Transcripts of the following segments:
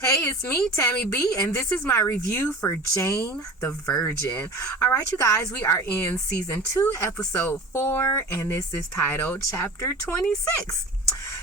Hey, it's me, Tammy B, and this is my review for Jane the Virgin. All right, you guys, we are in season 2, episode 4, and this is titled Chapter 26.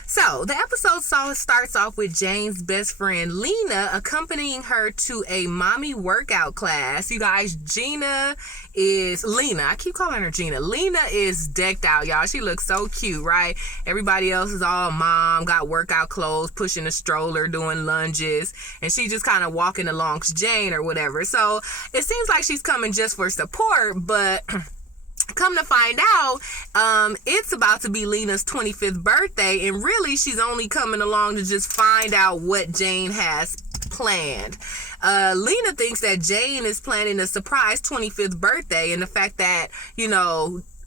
So, the episode starts off with Jane's best friend, Lena, accompanying her to a mommy workout class. You guys, Lena, I keep calling her Gina. Lena is decked out, y'all. She looks so cute, right? Everybody else is all mom, got workout clothes, pushing a stroller, doing lunges, and she just kind of walking along Jane or whatever. So, it seems like she's coming just for support, but come to find out, it's about to be Lena's 25th birthday, and really she's only coming along to just find out what Jane has planned. Lena thinks that Jane is planning a surprise 25th birthday, and the fact that,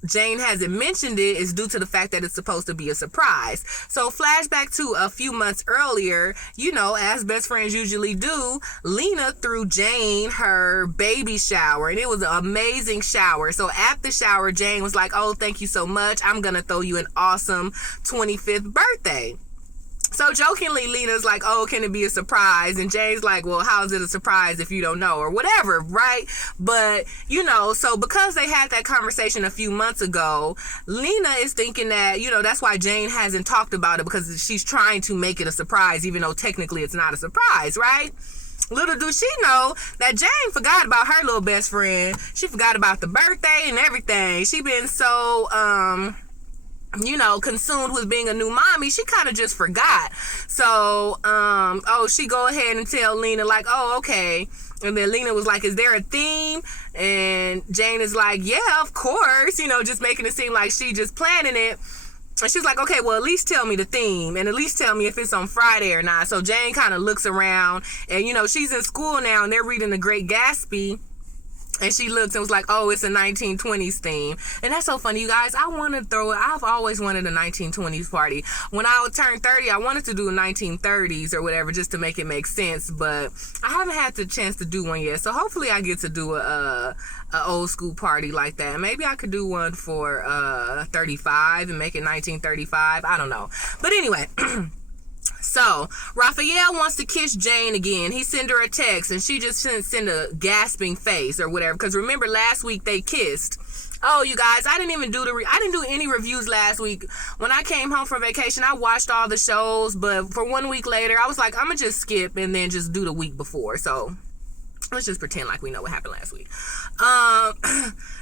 Jane hasn't mentioned it is due to the fact that it's supposed to be a surprise. So flashback to a few months earlier, as best friends usually do, Lena threw Jane her baby shower, and it was an amazing shower. So at the shower, Jane was like, "Oh, thank you so much. I'm going to throw you an awesome 25th birthday." So jokingly, Lena's like, "Oh, can it be a surprise?" And Jane's like, "Well, how is it a surprise if you don't know?" Or whatever, right? But, so because they had that conversation a few months ago, Lena is thinking that, that's why Jane hasn't talked about it, because she's trying to make it a surprise, even though technically it's not a surprise, right? Little do she know that Jane forgot about her little best friend. She forgot about the birthday and everything. She been so, consumed with being a new mommy, she kind of just forgot. So, she go ahead and tell Lena, like, "Oh, okay." And then Lena was like, "Is there a theme?" And Jane is like, "Yeah, of course," just making it seem like she just planning it. And she's like, "Okay, well, at least tell me the theme, and at least tell me if it's on Friday or not." So Jane kind of looks around, and, she's in school now, and they're reading The Great Gatsby. And she looked and was like, "Oh, it's a 1920s theme." And that's so funny, you guys. I've always wanted a 1920s party. When I would turn 30, I wanted to do a 1930s or whatever, just to make it make sense. But I haven't had the chance to do one yet. So hopefully I get to do a old school party like that. Maybe I could do one for 35 and make it 1935. I don't know. But anyway. So, Raphael wants to kiss Jane again. He sent her a text, and she just sent a gasping face or whatever. Because remember, last week they kissed. Oh, you guys, I didn't do any reviews last week. When I came home from vacation, I watched all the shows, but for 1 week later, I was like, I'm going to just skip and then just do the week before. So, let's just pretend like we know what happened last week.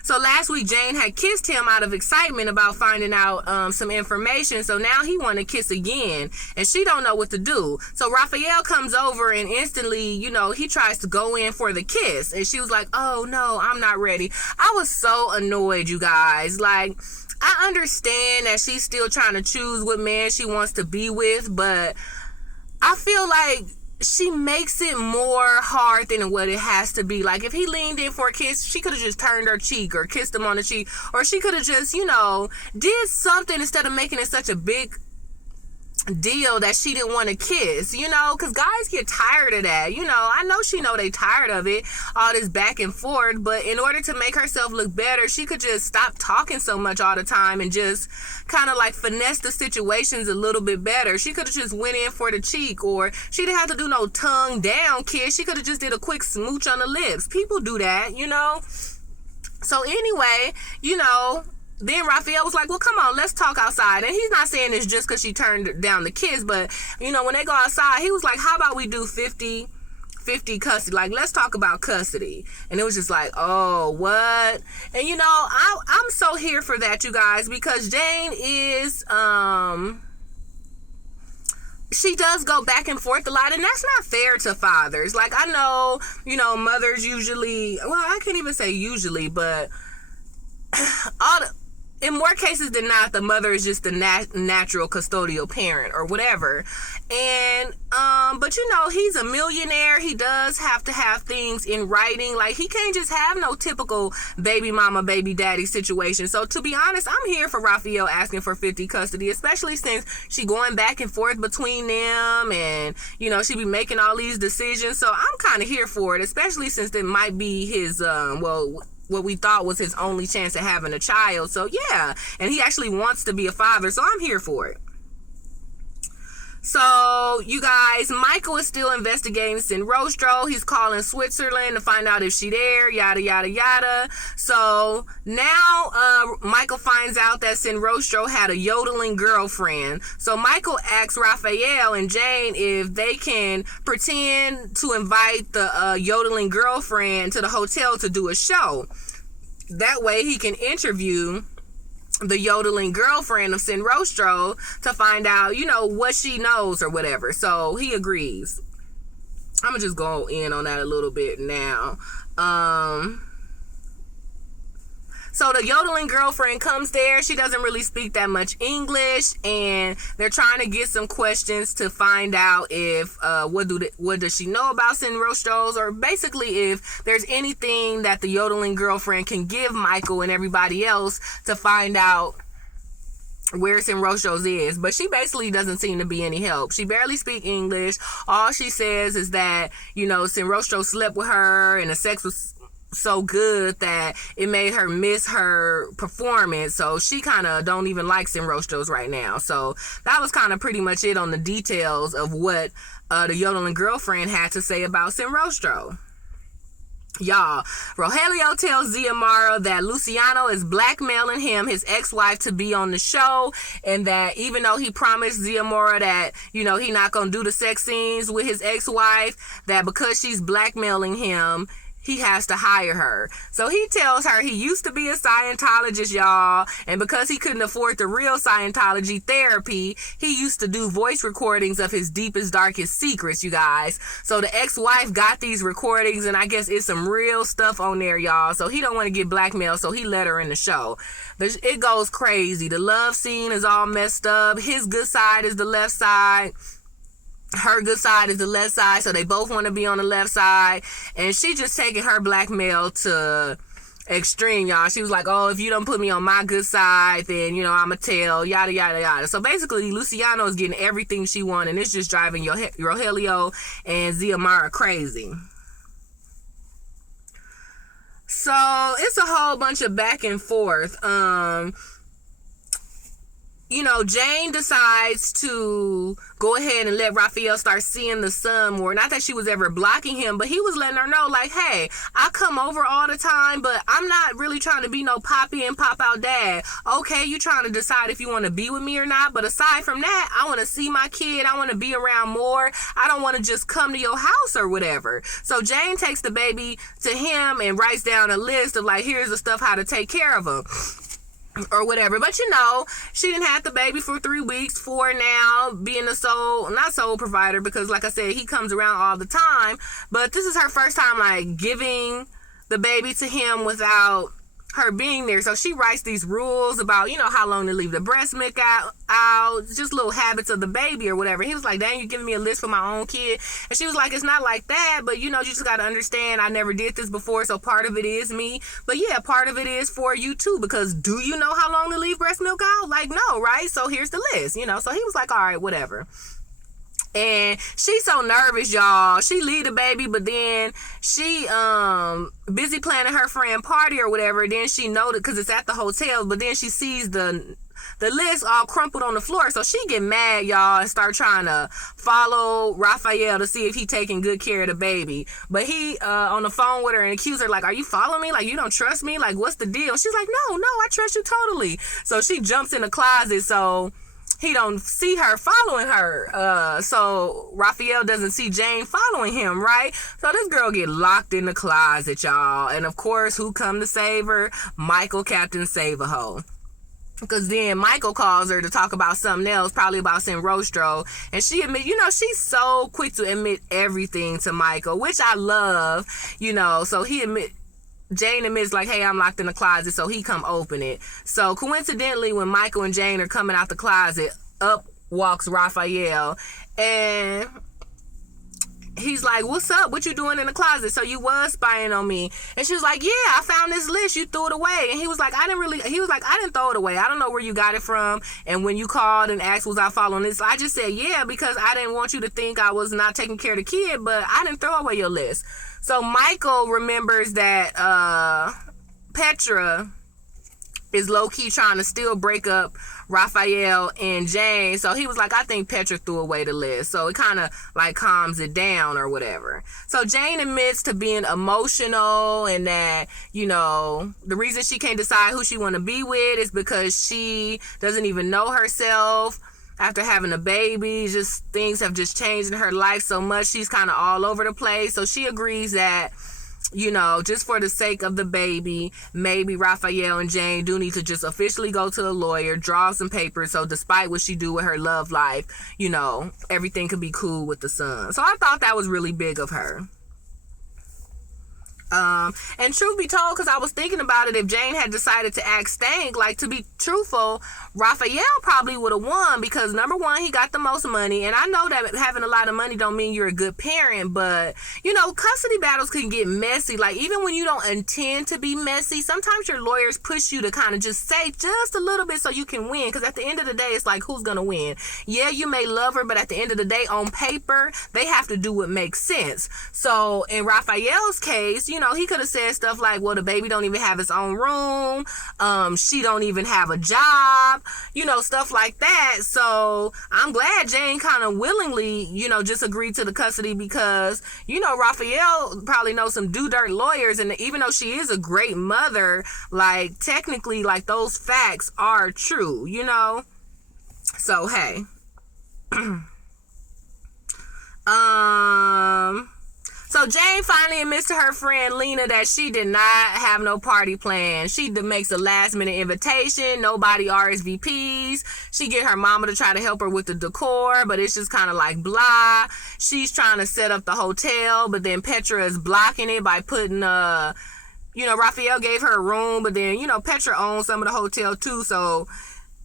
So last week, Jane had kissed him out of excitement about finding out some information. So now he want to kiss again, and she don't know what to do. So Raphael comes over, and instantly, he tries to go in for the kiss. And she was like, "Oh, no, I'm not ready." I was so annoyed, you guys. Like, I understand that she's still trying to choose what man she wants to be with, but I feel like she makes it more hard than what it has to be. Like, if he leaned in for a kiss, she could have just turned her cheek or kissed him on the cheek, or she could have just, did something instead of making it such a big deal that she didn't want to kiss, because guys get tired of that. I know she know they tired of it, all this back and forth, but in order to make herself look better, she could just stop talking so much all the time and just kind of like finesse the situations a little bit better. She could have just went in for the cheek, or she didn't have to do no tongue down kiss. She could have just did a quick smooch on the lips. People do that, So anyway, then Raphael was like, "Well, come on, let's talk outside." And he's not saying this just because she turned down the kiss, but, when they go outside, he was like, "How about we do 50-50 custody? Like, let's talk about custody." And it was just like, oh, what? And, I'm so here for that, you guys, because Jane is, she does go back and forth a lot, and that's not fair to fathers. Like, I know, mothers usually, well, I can't even say usually, but in more cases than not, the mother is just the natural custodial parent or whatever. And, but he's a millionaire. He does have to have things in writing. Like, he can't just have no typical baby mama, baby daddy situation. So, to be honest, I'm here for Raphael asking for 50 custody, especially since she going back and forth between them, and, she be making all these decisions. So, I'm kind of here for it, especially since it might be his, what we thought was his only chance at having a child. So yeah, and he actually wants to be a father, so I'm here for it. So, you guys, Michael is still investigating Sin Rostro. He's calling Switzerland to find out if she's there, yada, yada, yada. So, now Michael finds out that Sin Rostro had a yodeling girlfriend. So, Michael asks Raphael and Jane if they can pretend to invite the yodeling girlfriend to the hotel to do a show. That way, he can interview the yodeling girlfriend of Sin Rostro to find out, what she knows or whatever. So he agrees. I'm gonna just go in on that a little bit now. So the yodeling girlfriend comes there. She doesn't really speak that much English, and they're trying to get some questions to find out if what does she know about Sin Rostros, or basically if there's anything that the yodeling girlfriend can give Michael and everybody else to find out where Sin Rostros is. But she basically doesn't seem to be any help. She barely speaks English. All she says is that, Sin Rostros slept with her and the sex was so good that it made her miss her performance. So she kind of don't even like Sin Rostros right now. So that was kind of pretty much it on the details of what the yodeling girlfriend had to say about Sin Rostro. Y'all, Rogelio tells Xiomara that Luciano is blackmailing him, his ex-wife, to be on the show, and that even though he promised Xiomara that, he not gonna do the sex scenes with his ex-wife, that because she's blackmailing him, he has to hire her. So he tells her he used to be a Scientologist, y'all, and because he couldn't afford the real Scientology therapy, he used to do voice recordings of his deepest, darkest secrets, you guys. So the ex-wife got these recordings, and I guess it's some real stuff on there, y'all. So he don't want to get blackmailed, so he let her in the show. It goes crazy. The love scene is all messed up. His good side is the left side. Her good side is the left side, so they both want to be on the left side, and she just taking her blackmail to extreme, y'all. She was like, oh, if you don't put me on my good side, then, I'ma tell, yada, yada, yada. So basically, Luciano is getting everything she wants, and it's just driving Rogelio and Xiomara crazy. So it's a whole bunch of back and forth. Jane decides to go ahead and let Raphael start seeing the son more. Not that she was ever blocking him, but he was letting her know, like, hey, I come over all the time, but I'm not really trying to be no pop in, pop out dad. Okay, you trying to decide if you want to be with me or not, but aside from that, I want to see my kid. I want to be around more. I don't want to just come to your house or whatever. So Jane takes the baby to him and writes down a list of, like, here's the stuff how to take care of him or whatever. But she didn't have the baby for 3 weeks, for now being not sole provider, because like I said, he comes around all the time, but this is her first time like giving the baby to him without her being there. So she writes these rules about, how long to leave the breast milk out, just little habits of the baby or whatever. He was like, dang, you giving me a list for my own kid? And she was like, it's not like that, but you just got to understand, I never did this before, so part of it is me, but yeah, part of it is for you too, because do you know how long to leave breast milk out? Like, no, right? So here's the list, so he was like, all right, whatever. And she's so nervous, y'all. She leave the baby, but then she busy planning her friend party or whatever. Then she noticed, because it's at the hotel, but then she sees the list all crumpled on the floor. So she get mad, y'all, and start trying to follow Raphael to see if he taking good care of the baby. But he on the phone with her and accuse her, like, are you following me? Like, you don't trust me? Like, what's the deal? She's like, no, I trust you totally. So she jumps in the closet so he don't see her following her. So Raphael doesn't see Jane following him, right? So this girl get locked in the closet, y'all. And of course, who come to save her? Michael, Captain Save-A-Ho. Because then Michael calls her to talk about something else, probably about Sin Rostro. And she admit, she's so quick to admit everything to Michael, which I love, So Jane admits, like, hey, I'm locked in the closet, so he come open it. So coincidentally, when Michael and Jane are coming out the closet, up walks Raphael, and he's like, what's up? What you doing in the closet? So you was spying on me. And she was like, yeah, I found this list. You threw it away. And he was like, I didn't throw it away. I don't know where you got it from. And when you called and asked, was I following this? I just said, yeah, because I didn't want you to think I was not taking care of the kid, but I didn't throw away your list. So Michael remembers that Petra is low-key trying to still break up Raphael and Jane. So he was like, I think Petra threw away the list. So it kind of like calms it down or whatever. So Jane admits to being emotional and that, you know, the reason she can't decide who she want to be with is because she doesn't even know herself after having a baby. Just things have just changed in her life so much. She's kind of all over the place. So she agrees that, you know, just for the sake of the baby, maybe Raphael and Jane do need to just officially go to a lawyer, draw some papers, so despite what she do with her love life, you know, everything could be cool with the son. So I thought that was really big of her. And truth be told, because I was thinking about it, if Jane had decided to act stank, like, to be truthful, Raphael probably would have won, because number one, he got the most money, and I know that having a lot of money don't mean you're a good parent, but, you know, custody battles can get messy. Like, even when you don't intend to be messy, sometimes your lawyers push you to kind of just say just a little bit so you can win, because at the end of the day, it's like, who's gonna win? Yeah, you may love her, but at the end of the day, on paper, they have to do what makes sense. So in Raphael's case, you know, he could have said stuff like, well, the baby don't even have its own room, she don't even have a job, you know, stuff like that. So I'm glad Jane kind of willingly, you know, just agreed to the custody, because, you know, Raphael probably knows some do-dirt lawyers, and even though she is a great mother, like, technically, like, those facts are true, you know. So hey. So Jane finally admits to her friend Lena that she did not have no party plan. She makes a last minute invitation. Nobody RSVPs. She get her mama to try to help her with the decor, but it's just kind of like blah. She's trying to set up the hotel, but then Petra is blocking it by putting you know, Raphael gave her a room, but then, you know, Petra owns some of the hotel too, so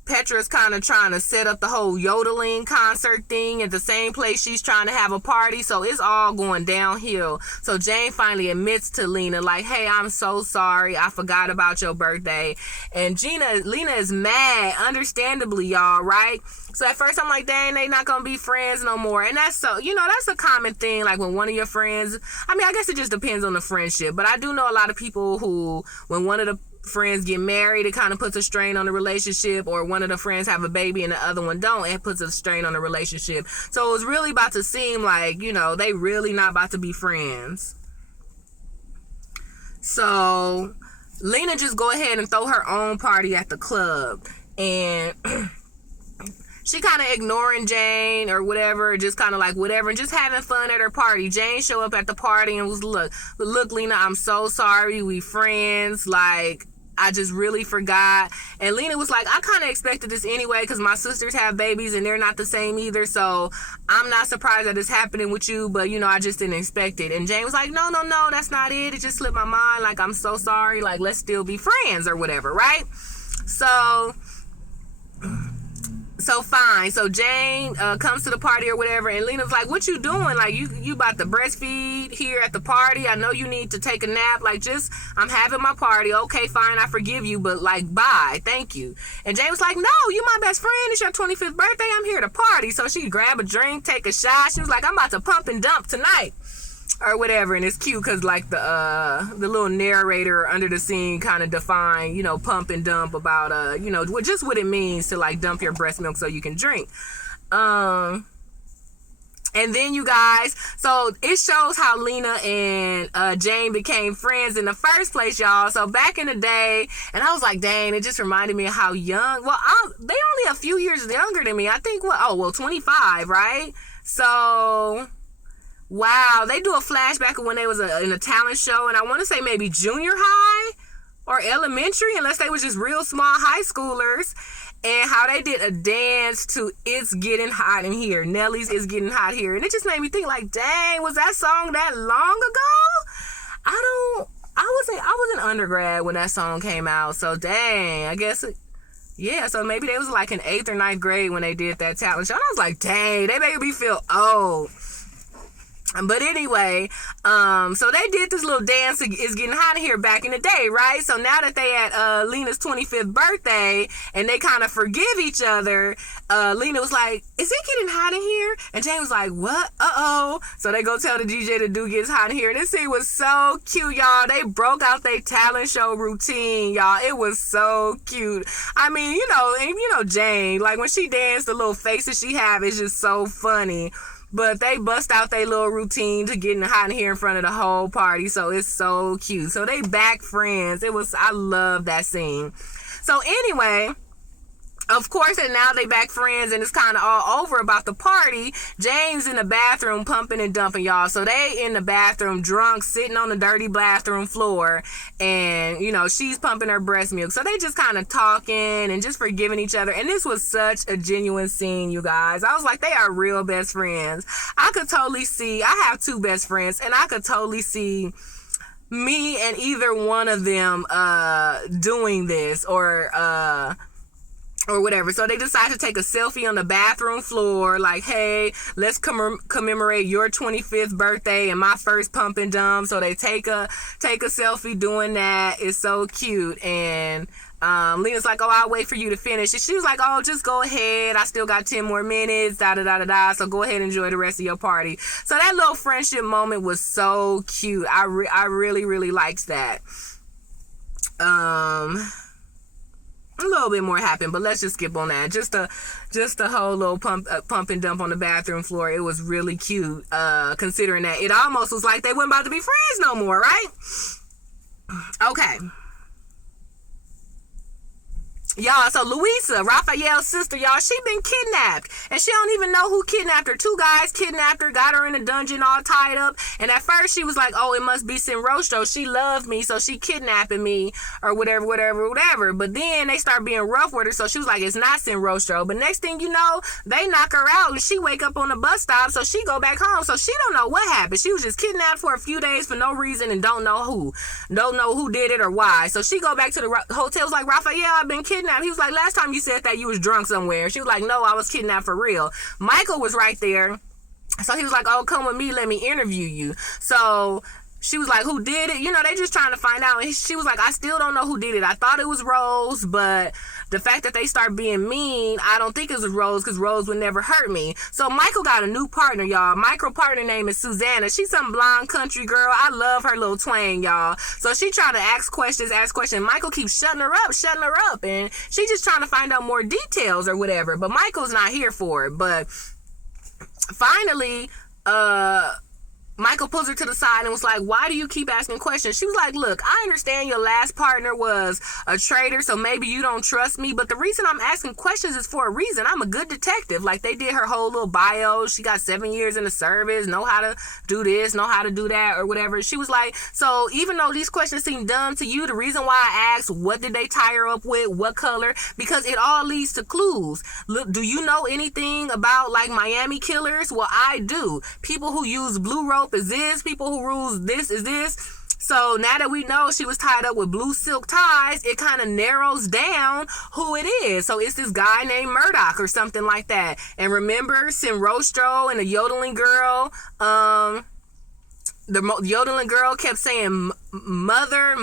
Petra's kind of trying to set up the whole yodeling concert thing at the same place she's trying to have a party. So it's all going downhill. So Jane finally admits to Lena, like, hey, I'm so sorry. I forgot about your birthday. And Lena is mad, understandably, y'all, right? So at first I'm like, dang, they not going to be friends no more. And that's so, you know, that's a common thing. Like when one of your friends, I mean, I guess it just depends on the friendship. But I do know a lot of people who, when one of the friends get married, it kind of puts a strain on the relationship, or one of the friends have a baby and the other one don't, it puts a strain on the relationship. So it was really about to seem like, you know, they really not about to be friends. So Lena just go ahead and throw her own party at the club, and she kind of ignoring Jane or whatever, just kind of like whatever, and just having fun at her party. Jane show up at the party and was, look, Lena, I'm so sorry, we friends, like, I just really forgot. And Lena was like, I kind of expected this anyway, because my sisters have babies and they're not the same either, so I'm not surprised that it's happening with you, but, you know, I just didn't expect it. And Jane was like, no, that's not it. It just slipped my mind. Like, I'm so sorry. Like, let's still be friends or whatever, right? So fine. So Jane comes to the party or whatever, and Lena's like, what you doing? Like, you about to breastfeed here at the party? I know you need to take a nap. Like, just, I'm having my party. Okay, fine, I forgive you, but, like, bye. Thank you. And Jane was like, no, you my best friend. It's your 25th birthday. I'm here to party. So she grab a drink, take a shot. She was like, I'm about to pump and dump tonight, or whatever. And it's cute because, like, the little narrator under the scene kind of define, you know, pump and dump about, you know, just what it means to, like, dump your breast milk so you can drink. And then, you guys, so it shows how Lena and Jane became friends in the first place, y'all. So back in the day, and I was like, dang, it just reminded me of how young, well, they only a few years younger than me. I think, 25, right? So wow, they do a flashback of when they was in a talent show, and I want to say maybe junior high or elementary, unless they was just real small high schoolers, and how they did a dance to It's Getting Hot in Here, Nelly's It's Getting Hot Here. And it just made me think, like, dang, was that song that long ago? I was an undergrad when that song came out, so dang, I guess yeah, so maybe they was like in 8th or 9th grade when they did that talent show. And I was like, dang, they made me feel old. But anyway, so they did this little dance, It's Getting Hot in Here back in the day, right? So now that they at Lena's 25th birthday and they kind of forgive each other, Lena was like, is it getting hot in here? And Jane was like, what? Uh-oh. So they go tell the DJ the dude gets hot in here. This scene was so cute, y'all. They broke out their talent show routine, y'all. It was so cute. I mean, Jane, like when she danced, the little faces she have is just so funny. But they bust out their little routine to getting hot in here in front of the whole party. So it's so cute. So they back friends. I love that scene. So anyway, of course, and now they back friends and it's kind of all over about the party. Jane's in the bathroom pumping and dumping, y'all. So they in the bathroom drunk, sitting on the dirty bathroom floor, and she's pumping her breast milk. So they just kind of talking and just forgiving each other. And this was such a genuine scene, you guys. I was like, they are real best friends. I could totally see, I have two best friends, and I could totally see me and either one of them doing this or whatever. So they decide to take a selfie on the bathroom floor, like, hey, let's commemorate your 25th birthday and my first pump and dump. So they take a selfie doing that. It's so cute. And Lena's like, oh, I'll wait for you to finish. And she was like, oh, just go ahead. I still got 10 more minutes, da-da-da-da-da. So go ahead and enjoy the rest of your party. So that little friendship moment was so cute. I really, really liked that. A little bit more happened, but let's just skip on that. Just a whole little pump and dump on the bathroom floor. It was really cute, considering that it almost was like they weren't about to be friends no more, right? Okay. Y'all, so Louisa, Raphael's sister, y'all, she been kidnapped. And she don't even know who kidnapped her. Two guys kidnapped her, got her in a dungeon all tied up. And at first she was like, oh, it must be Sinrostro. She loved me, so she kidnapping me or whatever. But then they start being rough with her, so she was like, it's not Sinrostro. But next thing you know, they knock her out and she wake up on the bus stop, so she go back home. So she don't know what happened. She was just kidnapped for a few days for no reason and don't know who did it or why. So she go back to the hotel, was like, Raphael, I've been kidnapped. He was like, last time you said that you was drunk somewhere. She was like, no, I was kidnapped for real. Michael was right there. So he was like, oh, come with me, let me interview you. So she was like, who did it? They just trying to find out. And she was like, I still don't know who did it. I thought it was Rose, but the fact that they start being mean, I don't think it was Rose, because Rose would never hurt me. So Michael got a new partner, y'all. Michael's partner name is Susanna. She's some blonde country girl. I love her little twang, y'all. So she trying to ask questions. Michael keeps shutting her up. And she just trying to find out more details or whatever. But Michael's not here for it. But finally, Michael pulls her to the side and was like, why do you keep asking questions? She was like, look, I understand your last partner was a traitor, so maybe you don't trust me, but the reason I'm asking questions is for a reason. I'm a good detective. Like, they did her whole little bio. She got 7 years in the service, know how to do this, know how to do that, or whatever. She was like, so even though these questions seem dumb to you, the reason why I asked, what did they tie her up with, what color, because it all leads to clues. Look, do you know anything about, like, Miami killers? Well, I do. People who use blue rope is this, people who rules this is this. So now that we know she was tied up with blue silk ties, it kind of narrows down who it is. So it's this guy named Murdoch or something like that. And remember Sinrostro and the yodeling girl, the yodeling girl kept saying mother,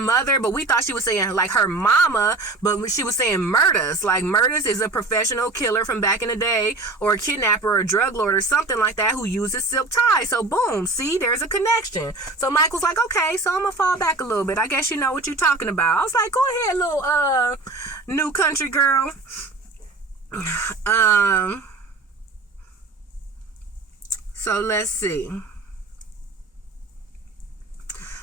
but we thought she was saying like her mama, but she was saying Murdas. Like, Murdas is a professional killer from back in the day, or a kidnapper or a drug lord or something like that, who uses silk ties. So boom, see, there's a connection. So Michael's like, okay, so I'm gonna fall back a little bit. I guess you know what you're talking about. I was like, go ahead, little new country girl. So let's see.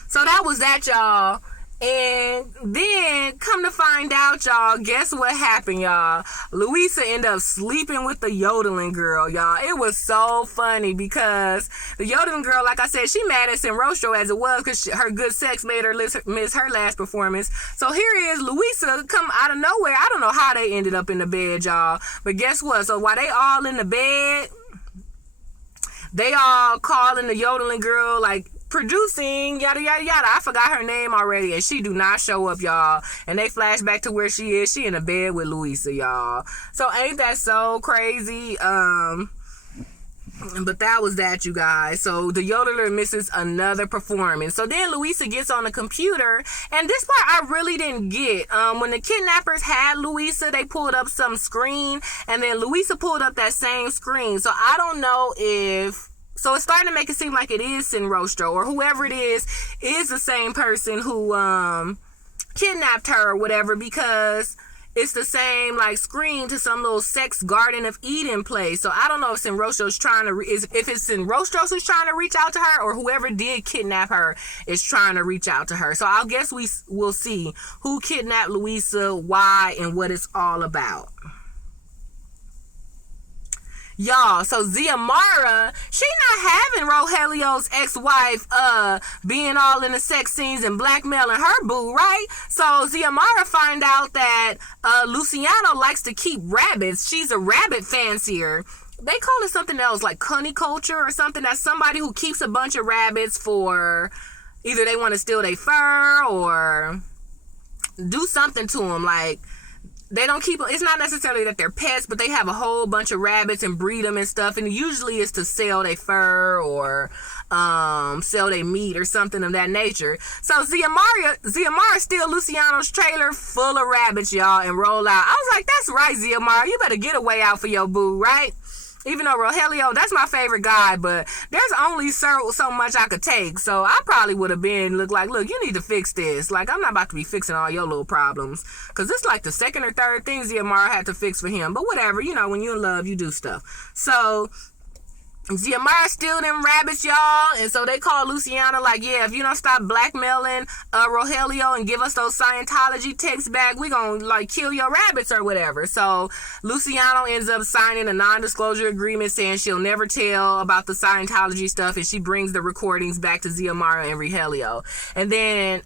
So that was that, y'all. And then, come to find out, y'all, guess what happened, y'all? Louisa ended up sleeping with the yodeling girl, y'all. It was so funny because the yodeling girl, like I said, she mad at Sinrostro as it was because her good sex made her miss her last performance. So here is Louisa come out of nowhere. I don't know how they ended up in the bed, y'all. But guess what? So while they all in the bed, they all calling the yodeling girl, like, producing, yada yada yada. I forgot her name already, and she do not show up, y'all. And they flash back to where she is. She in a bed with Louisa, y'all. So ain't that so crazy? But that was that, you guys. So the yodeler misses another performance. So then Louisa gets on the computer, and this part I really didn't get. When the kidnappers had Louisa, they pulled up some screen, and then Louisa pulled up that same screen. So I don't know if... So it's starting to make it seem like it is Sinrostro, or whoever it is the same person who kidnapped her or whatever, because it's the same like screen to some little sex Garden of Eden place. So I don't know if Sinrostro's trying to if it's Sinrostro who's trying to reach out to her, or whoever did kidnap her is trying to reach out to her. So I guess we'll see who kidnapped Louisa, why, and what it's all about. Y'all, so Xiomara, she not having Rogelio's ex-wife being all in the sex scenes and blackmailing her boo, right? So Xiomara find out that Luciano likes to keep rabbits. She's a rabbit fancier. They call it something else, like cuniculture or something. That's somebody who keeps a bunch of rabbits for either they want to steal their fur or do something to them, like... They don't keep them. It's not necessarily that they're pets, but they have a whole bunch of rabbits and breed them and stuff. And usually it's to sell their fur or sell their meat or something of that nature. So Xiomara steal Luciano's trailer full of rabbits, y'all, and roll out. I was like, that's right, Xiomara. You better get a way out for your boo, right? Even though Rogelio, that's my favorite guy, but there's only so much I could take. So I probably would have look, you need to fix this. Like, I'm not about to be fixing all your little problems. Because it's like the second or third thing Xiomara had to fix for him. But whatever, when you're in love, you do stuff. So Xiomara steal them rabbits, y'all, and so they call Luciano like, yeah, if you don't stop blackmailing Rogelio and give us those Scientology texts back, we gonna like kill your rabbits or whatever. So Luciano ends up signing a non-disclosure agreement saying she'll never tell about the Scientology stuff, and she brings the recordings back to Xiomara and Rogelio. And then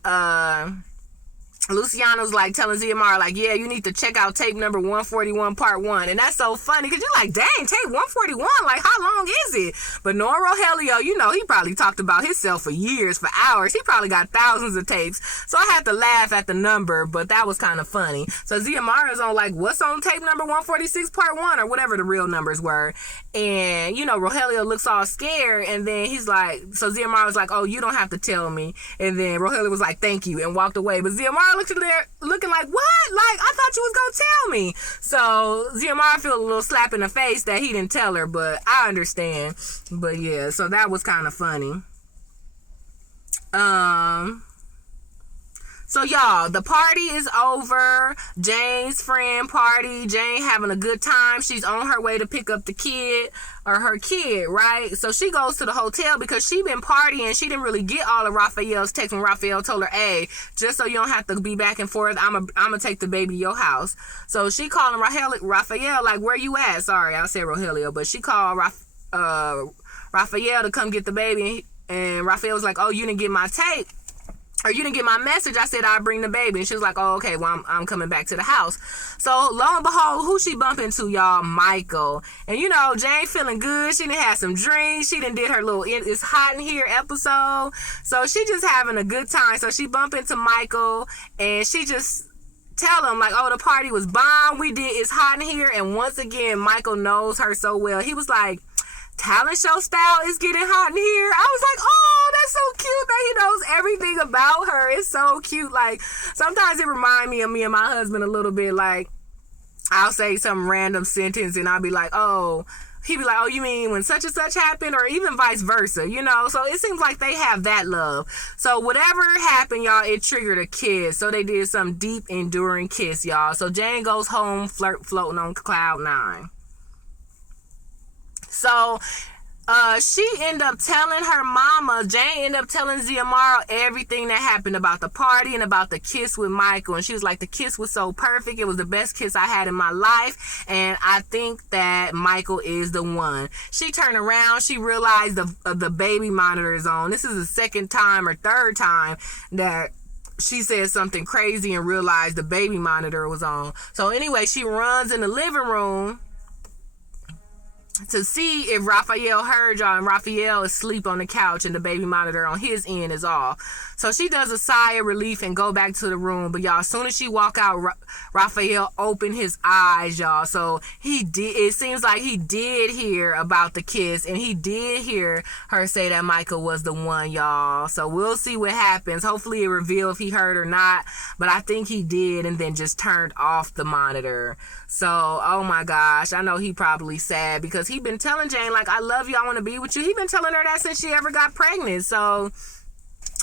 Luciano's like telling Xiomara, like, yeah, you need to check out tape number 141 part 1. And that's so funny because you're like, dang, tape 141, like, how long is it? But knowing Rogelio, he probably talked about himself for years, for hours. He probably got thousands of tapes. So I had to laugh at the number, but that was kind of funny. So Xiomara's on like, what's on tape number 146 part 1, or whatever the real numbers were. And Rogelio looks all scared, and then he's like, so Xiomara was like, oh, you don't have to tell me. And then Rogelio was like, thank you, and walked away. But Xiomara looked in there looking like, what? Like, I thought you was gonna tell me. So Xiomara feel a little slap in the face that he didn't tell her, but I understand. But yeah, so that was kind of funny. So y'all, the party is over. Jane's friend party. Jane having a good time. She's on her way to pick up the kid, or her kid, right? So she goes to the hotel because she been partying. She didn't really get all of Raphael's text when Raphael told her, hey, just so you don't have to be back and forth, I'm gonna take the baby to your house. So she calling Raphael like, where you at? Sorry, I said Rogelio, but she called Raphael to come get the baby, and Raphael was like, oh, you didn't get my tape, or you didn't get my message. I said I'd bring the baby. And she was like, oh, okay, well, I'm coming back to the house. So lo and behold, who she bump into, y'all? Michael. And Jane feeling good. She done had some drinks. She done did her little It's Hot in Here episode. So she just having a good time. So she bump into Michael, and she just tell him like, oh, the party was bomb. We did It's Hot in Here. And once again, Michael knows her so well. He was like, talent show style is getting hot in here. I was like, oh, that's so cute that he knows everything about her. It's so cute. Like, sometimes it reminds me of me and my husband a little bit. Like, I'll say some random sentence and I'll be like, oh, he'd be like, oh, you mean when such and such happened? Or even vice versa, So it seems like they have that love. So whatever happened, y'all, it triggered a kiss. So they did some deep, enduring kiss, y'all. So Jane goes home floating on cloud 9. So she ended up telling her mama, Jane ended up telling Xiomara everything that happened about the party and about the kiss with Michael. And she was like, the kiss was so perfect. It was the best kiss I had in my life. And I think that Michael is the one. She turned around. She realized the baby monitor is on. This is the second time or third time that she said something crazy and realized the baby monitor was on. So anyway, she runs in the living room. to see if Raphael heard y'all, and Raphael is asleep on the couch and the baby monitor on his end is off. So she does a sigh of relief and go back to the room. But y'all, as soon as she walk out, Raphael opened his eyes, y'all. So it seems like he did hear about the kiss, and he did hear her say that Michael was the one, y'all. So we'll see what happens. Hopefully it reveals if he heard or not, but I think he did, and then just turned off the monitor. So, oh my gosh, I know he probably sad because he been telling Jane, like, I love you, I want to be with you. He been telling her that since she ever got pregnant. So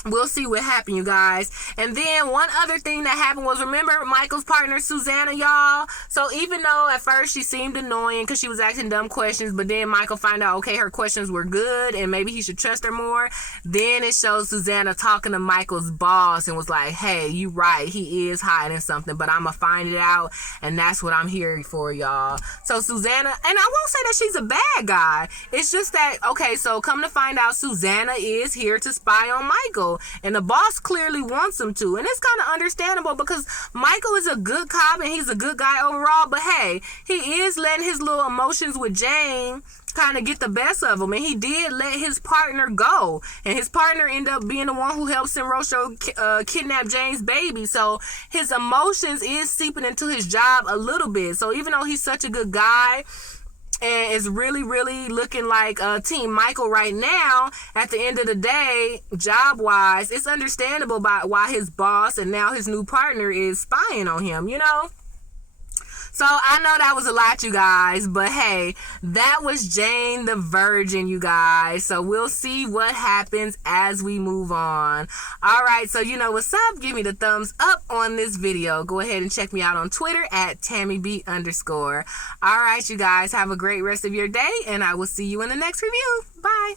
we'll see what happened, you guys. And then one other thing that happened was, remember Michael's partner, Susanna, y'all? So even though at first she seemed annoying because she was asking dumb questions, but then Michael found out, okay, her questions were good and maybe he should trust her more. Then it shows Susanna talking to Michael's boss and was like, hey, you right, he is hiding something, but I'm going to find it out, and that's what I'm here for, y'all. So Susanna, and I won't say that she's a bad guy. It's just that, okay, so come to find out, Susanna is here to spy on Michael. And the boss clearly wants him to. And it's kind of understandable because Michael is a good cop and he's a good guy overall. But hey, he is letting his little emotions with Jane kind of get the best of him. And he did let his partner go. And his partner ended up being the one who helped Sinrosho kidnap Jane's baby. So his emotions is seeping into his job a little bit. So even though he's such a good guy, and it's really, really looking like Team Michael right now, at the end of the day, job-wise, it's understandable why his boss and now his new partner is spying on him, you know? So I know that was a lot, you guys, but hey, that was Jane the Virgin, you guys. So we'll see what happens as we move on. All right, so you know what's up. Give me the thumbs up on this video. Go ahead and check me out on Twitter at TammyB_. All right, you guys, have a great rest of your day, and I will see you in the next review. Bye.